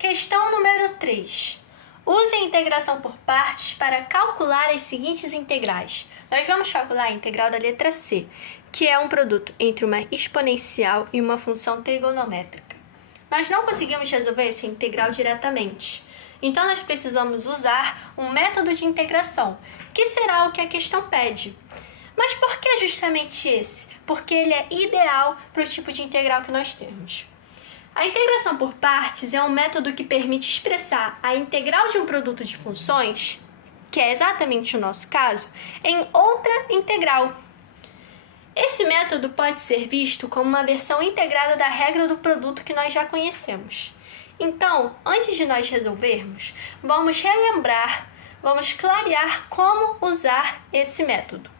Questão número 3. Use a integração por partes para calcular as seguintes integrais. Nós vamos calcular a integral da letra C, que é um produto entre uma exponencial e uma função trigonométrica. Nós não conseguimos resolver essa integral diretamente, então nós precisamos usar um método de integração, que será o que a questão pede. Mas por que justamente esse? Porque ele é ideal para o tipo de integral que nós temos. A integração por partes é um método que permite expressar a integral de um produto de funções, que é exatamente o nosso caso, em outra integral. Esse método pode ser visto como uma versão integrada da regra do produto que nós já conhecemos. Então, antes de nós resolvermos, vamos relembrar, vamos clarear como usar esse método.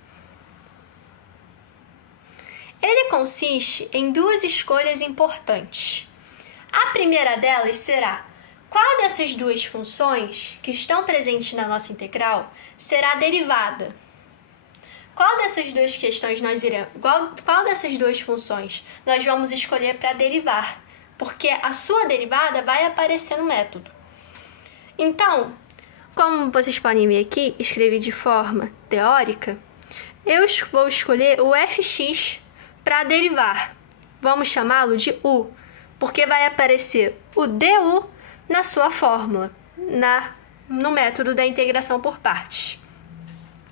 Ele consiste em duas escolhas importantes. A primeira delas será qual dessas duas funções que estão presentes na nossa integral será derivada. Qual dessas duas funções nós vamos escolher para derivar, porque a sua derivada vai aparecer no método. Então, como vocês podem ver aqui, escrevi de forma teórica, eu vou escolher o fx para derivar. Vamos chamá-lo de u, porque vai aparecer o du na sua fórmula, no método da integração por partes.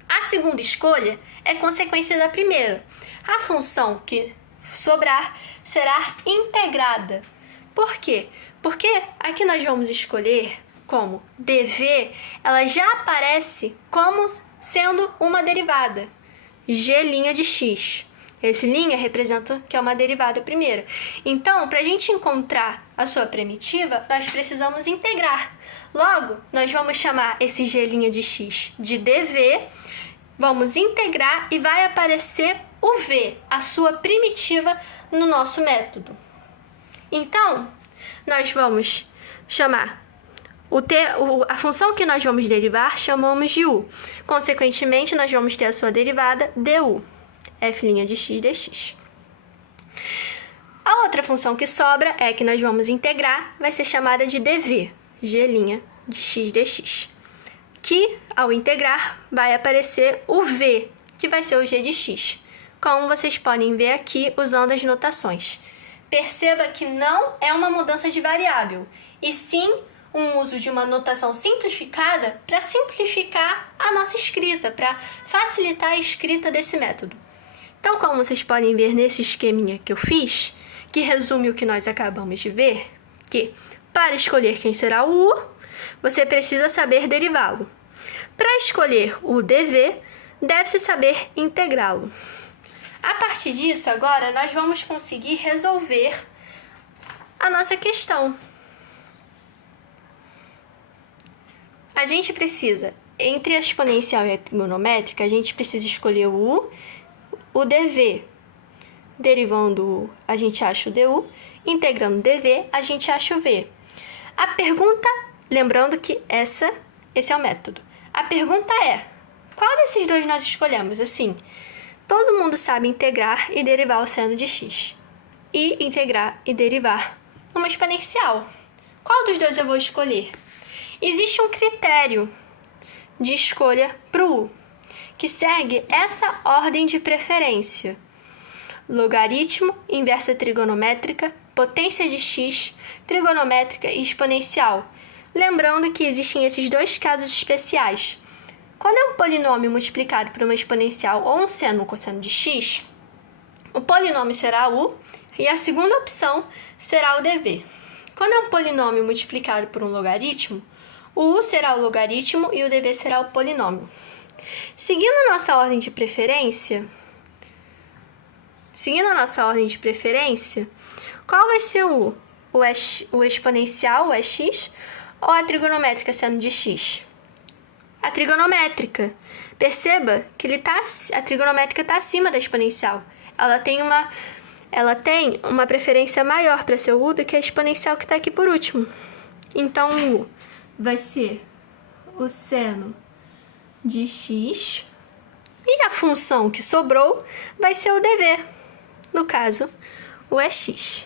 A segunda escolha é consequência da primeira. A função que sobrar será integrada. Por quê? Porque aqui nós vamos escolher como dv, ela já aparece como sendo uma derivada, g' de x. Esse linha representa que é uma derivada primeira. Então, para a gente encontrar a sua primitiva, nós precisamos integrar. Logo, nós vamos chamar esse g' de x de dv, vamos integrar e vai aparecer o v, a sua primitiva, no nosso método. Então, nós vamos chamar a função que nós vamos derivar, chamamos de u. Consequentemente, nós vamos ter a sua derivada du. f' de x dx. A outra função que sobra é que nós vamos integrar, vai ser chamada de dv, g' de x dx. Que, ao integrar, vai aparecer o v, que vai ser o g de x. Como vocês podem ver aqui, usando as notações. Perceba que não é uma mudança de variável, e sim um uso de uma notação simplificada para simplificar a nossa escrita, para facilitar a escrita desse método. Então, como vocês podem ver nesse esqueminha que eu fiz, que resume o que nós acabamos de ver, que para escolher quem será o u, você precisa saber derivá-lo. Para escolher o dv, deve-se saber integrá-lo. A partir disso, agora, nós vamos conseguir resolver a nossa questão. A gente precisa, entre a exponencial e a trigonométrica, a gente precisa escolher o u, o dv, derivando o, a gente acha o du, integrando o dv, a gente acha o v. A pergunta, lembrando que esse é o método. A pergunta é, qual desses dois nós escolhemos? Assim, todo mundo sabe integrar e derivar o seno de x. E integrar e derivar uma exponencial. Qual dos dois eu vou escolher? Existe um critério de escolha para o u, que segue essa ordem de preferência: logaritmo, inversa trigonométrica, potência de x, trigonométrica e exponencial. Lembrando que existem esses dois casos especiais. Quando é um polinômio multiplicado por uma exponencial ou um seno ou cosseno de x, o polinômio será u e a segunda opção será o dv. Quando é um polinômio multiplicado por um logaritmo, o u será o logaritmo e o dv será o polinômio. Seguindo a nossa ordem de preferência, qual vai ser o u? O exponencial, o x, ou a trigonométrica seno de x? A trigonométrica. Perceba que a trigonométrica está acima da exponencial. Ela tem uma preferência maior para ser o u do que a exponencial que está aqui por último. Então, o u vai ser o seno de x e a função que sobrou vai ser o dv, no caso, o x.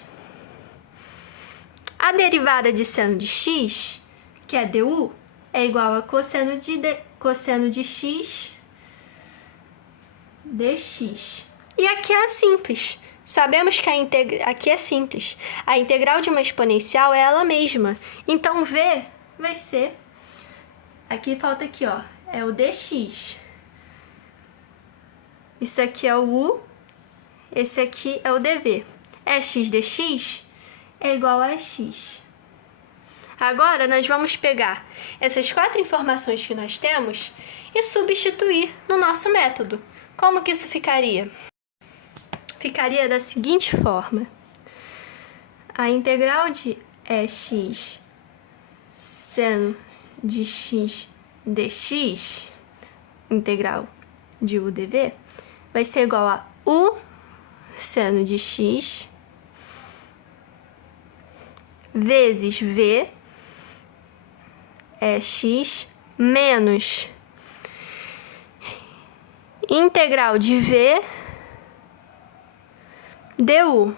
A derivada de seno de x, que é du, é igual a cosseno de x dx. E aqui é simples. Sabemos que aqui é simples. A integral de uma exponencial é ela mesma. Então, v vai ser... Aqui falta aqui, ó. É o dx. Isso aqui é o u. Esse aqui é o dv. X dx é igual a x. Agora, nós vamos pegar essas 4 informações que nós temos e substituir no nosso método. Como que isso ficaria? Ficaria da seguinte forma. A integral de x seno de x dx, integral de u dv, vai ser igual a u seno de x vezes v é x menos integral de v du.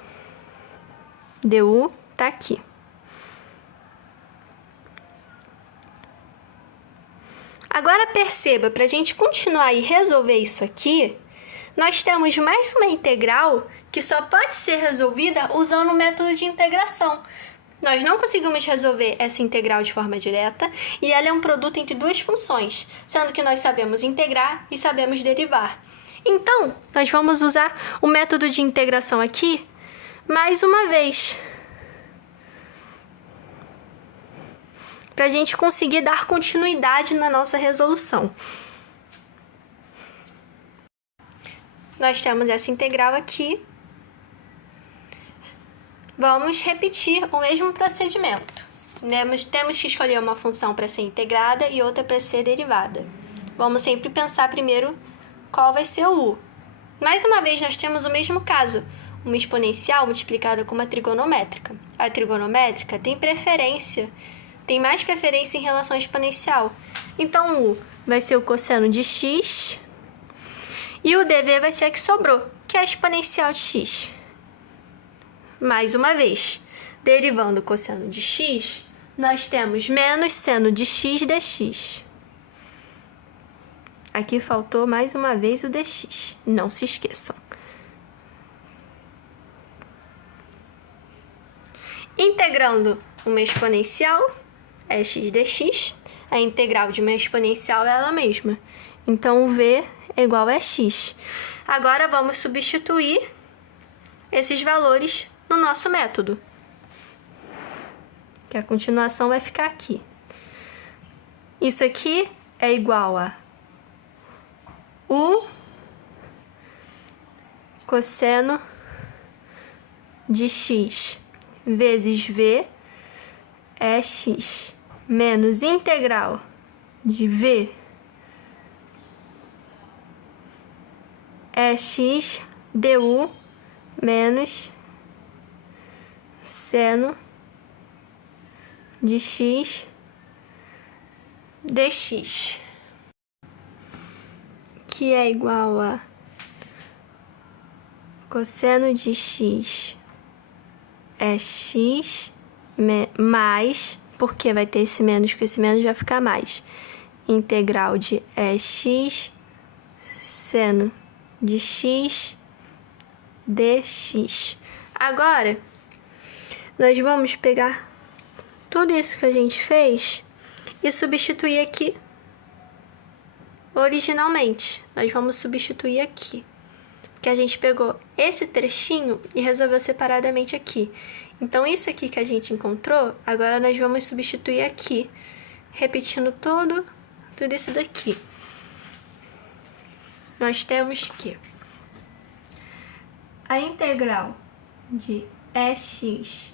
Du tá aqui. Agora perceba, para a gente continuar e resolver isso aqui, nós temos mais uma integral que só pode ser resolvida usando o método de integração. Nós não conseguimos resolver essa integral de forma direta e ela é um produto entre duas funções, sendo que nós sabemos integrar e sabemos derivar. Então, nós vamos usar o método de integração aqui mais uma vez, para a gente conseguir dar continuidade na nossa resolução. Nós temos essa integral aqui. Vamos repetir o mesmo procedimento. Temos que escolher uma função para ser integrada e outra para ser derivada. Vamos sempre pensar primeiro qual vai ser o u. Mais uma vez, nós temos o mesmo caso, uma exponencial multiplicada com uma trigonométrica. A trigonométrica tem mais preferência em relação à exponencial. Então, o u vai ser o cosseno de x e o dv vai ser a que sobrou, que é a exponencial de x. Mais uma vez, derivando o cosseno de x, nós temos menos seno de x dx. Aqui faltou mais uma vez o dx, não se esqueçam. Integrando uma exponencial, é x dx, a integral de uma exponencial é ela mesma. Então, o v é igual a x. Agora, vamos substituir esses valores no nosso método, que a continuação vai ficar aqui. Isso aqui é igual a u cosseno de x vezes v é x menos integral de v é x du menos seno de x dx, que é igual a cosseno de x é x mais, porque vai ter esse menos, que esse menos vai ficar mais, integral de x seno de x dx. Agora, nós vamos pegar tudo isso que a gente fez e substituir aqui originalmente. Nós vamos substituir aqui, porque a gente pegou esse trechinho e resolveu separadamente aqui. Então, isso aqui que a gente encontrou, agora nós vamos substituir aqui, repetindo tudo isso daqui. Nós temos que a integral de x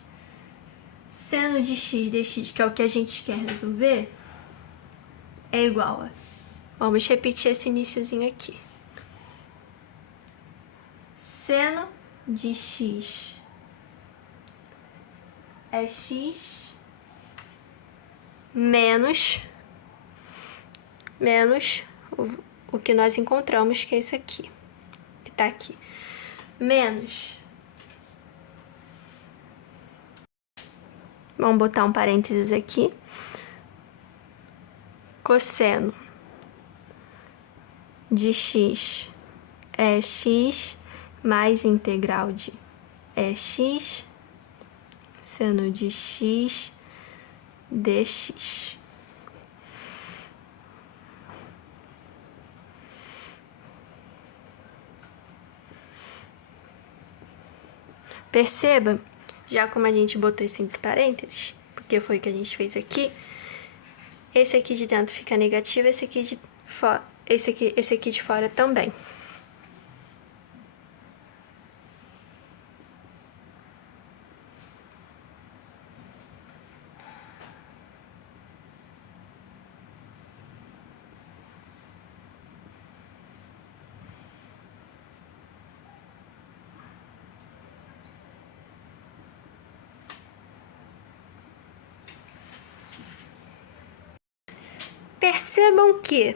seno de x dx, que é o que a gente quer resolver, é igual a... Vamos repetir esse iniciozinho aqui. Seno de x é x menos o que nós encontramos, que é isso aqui, que tá aqui, Vamos botar um parênteses aqui. Cosseno de x é x mais integral de x, seno de x dx. Perceba, já como a gente botou isso entre parênteses, porque foi o que a gente fez aqui, esse aqui de dentro fica negativo, esse aqui de fora, esse aqui de fora também. Percebam que,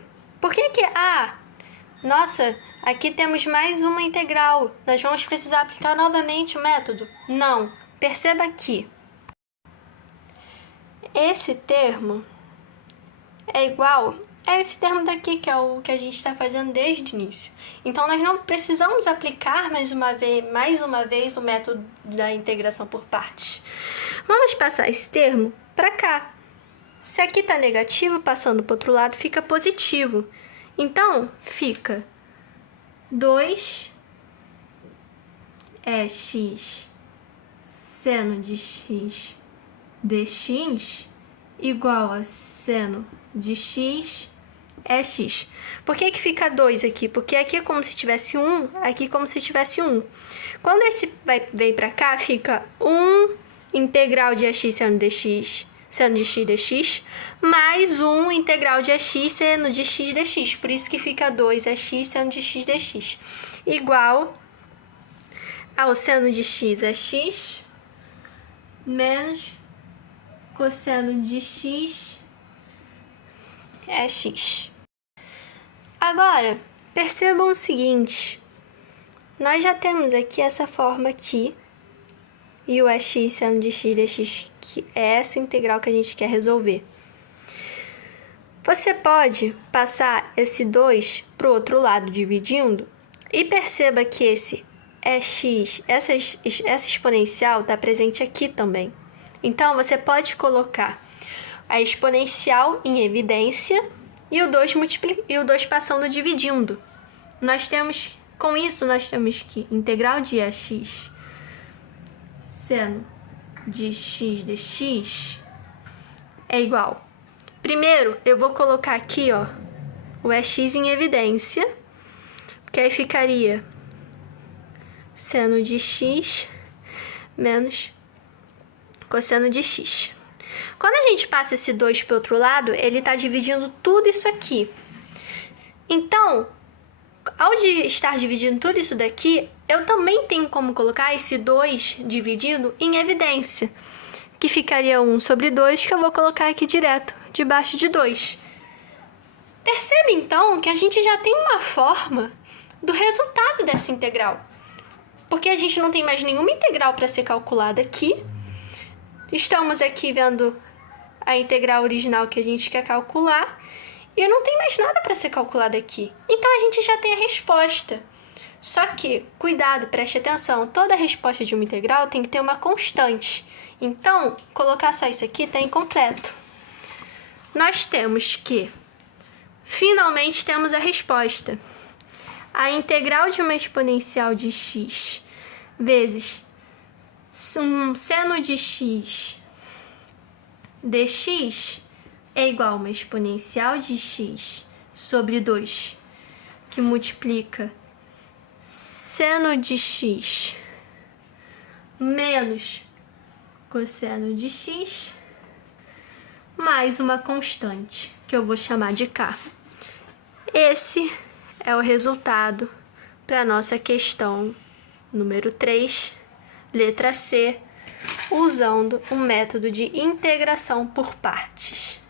nossa, aqui temos mais uma integral, nós vamos precisar aplicar novamente o método? Não, perceba que esse termo é igual a esse termo daqui, que é o que a gente está fazendo desde o início. Então, nós não precisamos aplicar mais uma vez o método da integração por partes. Vamos passar esse termo para cá. Se aqui está negativo, passando para o outro lado, fica positivo. Então, fica 2 é x seno de x dx igual a seno de x é x. Por que fica 2 aqui? Porque aqui é como se tivesse 1, aqui como se tivesse 1. Quando esse vem para cá, fica 1 integral de x seno de x dx, mais 1 integral de x seno de x dx. Por isso que fica 2x seno de x dx. Igual ao seno de x é x, menos cosseno de x é x. Agora, percebam o seguinte. Nós já temos aqui essa forma aqui. E o x seno de x dx, que é essa integral que a gente quer resolver. Você pode passar esse 2 para o outro lado dividindo e perceba que esse x, essa exponencial está presente aqui também. Então, você pode colocar a exponencial em evidência e o 2 passando dividindo. Com isso, nós temos que integral de x seno de x dx é igual. Primeiro, eu vou colocar aqui, ó, o x em evidência, porque aí ficaria seno de x menos cosseno de x. Quando a gente passa esse 2 para o outro lado, ele está dividindo tudo isso aqui. Então, ao estar dividindo tudo isso daqui, eu também tenho como colocar esse 2 dividido em evidência, que ficaria 1 sobre 2, que eu vou colocar aqui direto, debaixo de 2. Percebe, então, que a gente já tem uma forma do resultado dessa integral. Porque a gente não tem mais nenhuma integral para ser calculada aqui. Estamos aqui vendo a integral original que a gente quer calcular. E não tem mais nada para ser calculado aqui. Então, a gente já tem a resposta. Só que, cuidado, preste atenção, toda resposta de uma integral tem que ter uma constante. Então, colocar só isso aqui está incompleto. Nós temos que, finalmente, temos a resposta. A integral de uma exponencial de x vezes um seno de x dx é igual a uma exponencial de x sobre 2, que multiplica seno de x menos cosseno de x mais uma constante, que eu vou chamar de k. Esse é o resultado para a nossa questão número 3, letra C, usando o método de integração por partes.